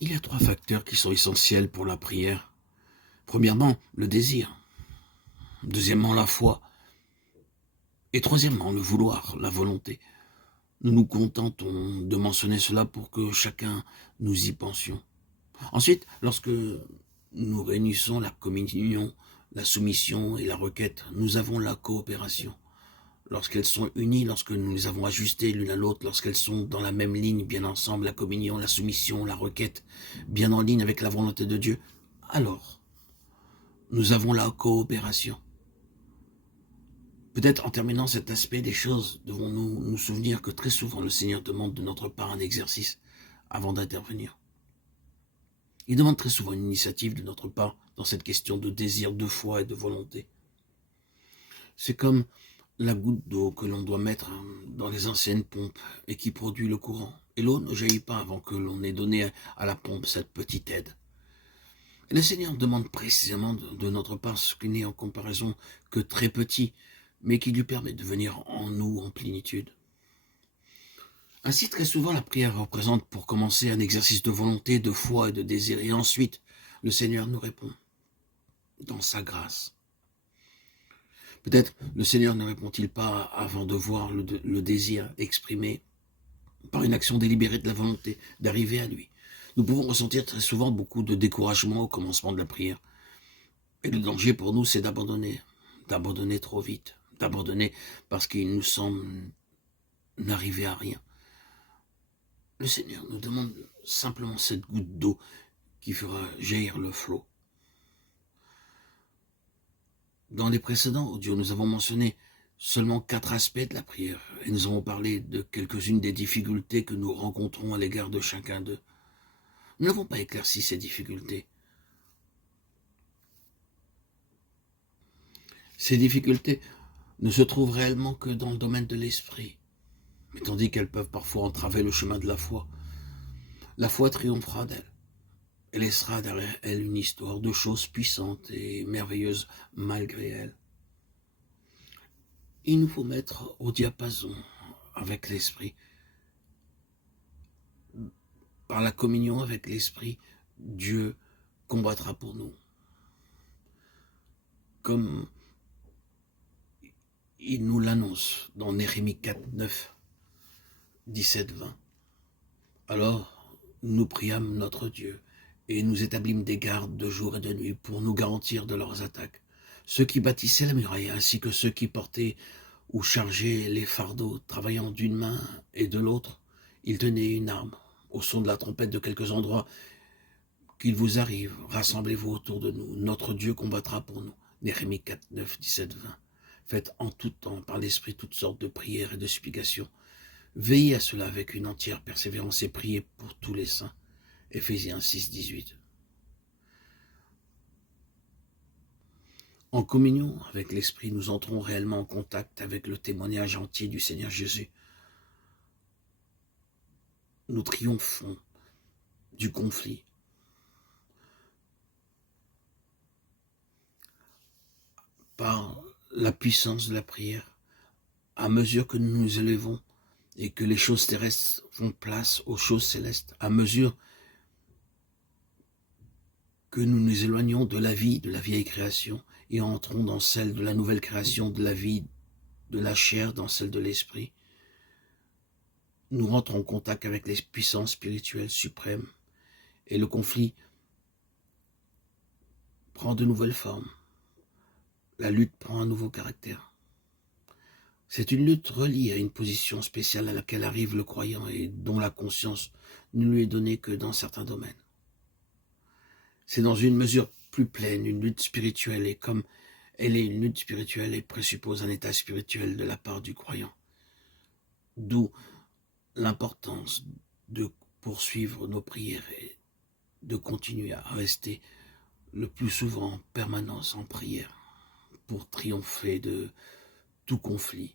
Il y a 3 facteurs qui sont essentiels pour la prière. Premièrement, le désir. Deuxièmement, la foi. Et troisièmement, le vouloir, la volonté. Nous nous contentons de mentionner cela pour que chacun nous y pensions. Ensuite, lorsque nous réunissons la communion, la soumission et la requête, nous avons la coopération. Lorsqu'elles sont unies, lorsque nous les avons ajustées l'une à l'autre, lorsqu'elles sont dans la même ligne, bien ensemble, la communion, la soumission, la requête, bien en ligne avec la volonté de Dieu, alors nous avons la coopération. Peut-être en terminant cet aspect des choses, devons-nous nous souvenir que très souvent le Seigneur demande de notre part un exercice avant d'intervenir. Il demande très souvent une initiative de notre part dans cette question de désir, de foi et de volonté. C'est comme la goutte d'eau que l'on doit mettre dans les anciennes pompes et qui produit le courant. Et l'eau ne jaillit pas avant que l'on ait donné à la pompe cette petite aide. Et le Seigneur demande précisément de notre part ce qui n'est en comparaison que très petit, mais qui lui permet de venir en nous en plénitude. Ainsi, très souvent, la prière représente pour commencer un exercice de volonté, de foi et de désir. Et ensuite, le Seigneur nous répond dans sa grâce. Peut-être le Seigneur ne répond-il pas avant de voir le désir exprimé par une action délibérée de la volonté d'arriver à lui. Nous pouvons ressentir très souvent beaucoup de découragement au commencement de la prière. Et le danger pour nous, c'est d'abandonner trop vite, d'abandonner parce qu'il nous semble n'arriver à rien. Le Seigneur nous demande simplement cette goutte d'eau qui fera jaillir le flot. Dans les précédents audios, nous avons mentionné seulement 4 aspects de la prière et nous avons parlé de quelques-unes des difficultés que nous rencontrons à l'égard de chacun d'eux. Nous n'avons pas éclairci ces difficultés. Ces difficultés ne se trouvent réellement que dans le domaine de l'esprit, mais tandis qu'elles peuvent parfois entraver le chemin de la foi triomphera d'elle. Elle laissera derrière elle une histoire de choses puissantes et merveilleuses malgré elle. Il nous faut mettre au diapason avec l'esprit. Par la communion avec l'esprit, Dieu combattra pour nous. Comme il nous l'annonce dans Néhémie 4, 9, 17, 20. Alors, nous priâmes notre Dieu et nous établîmes des gardes de jour et de nuit pour nous garantir de leurs attaques. Ceux qui bâtissaient la muraille ainsi que ceux qui portaient ou chargeaient les fardeaux, travaillant d'une main et de l'autre, ils tenaient une arme. Au son de la trompette de quelques endroits, qu'il vous arrive, rassemblez-vous autour de nous. Notre Dieu combattra pour nous. Néhémie 4, 9, 17, 20. Faites en tout temps par l'Esprit toutes sortes de prières et de supplications. Veillez à cela avec une entière persévérance et priez pour tous les saints. Éphésiens 6, 18. En communion avec l'Esprit, nous entrons réellement en contact avec le témoignage entier du Seigneur Jésus. Nous triomphons du conflit. Par la puissance de la prière, à mesure que nous nous élevons et que les choses terrestres font place aux choses célestes, à mesure que nous nous éloignons de la vie de la vieille création et entrons dans celle de la nouvelle création, de la vie de la chair dans celle de l'esprit, nous rentrons en contact avec les puissances spirituelles suprêmes et le conflit prend de nouvelles formes. La lutte prend un nouveau caractère. C'est une lutte reliée à une position spéciale à laquelle arrive le croyant et dont la conscience ne lui est donnée que dans certains domaines. C'est dans une mesure plus pleine, une lutte spirituelle, et comme elle est une lutte spirituelle, elle présuppose un état spirituel de la part du croyant. D'où l'importance de poursuivre nos prières et de continuer à rester le plus souvent en permanence en prière pour triompher de tout conflit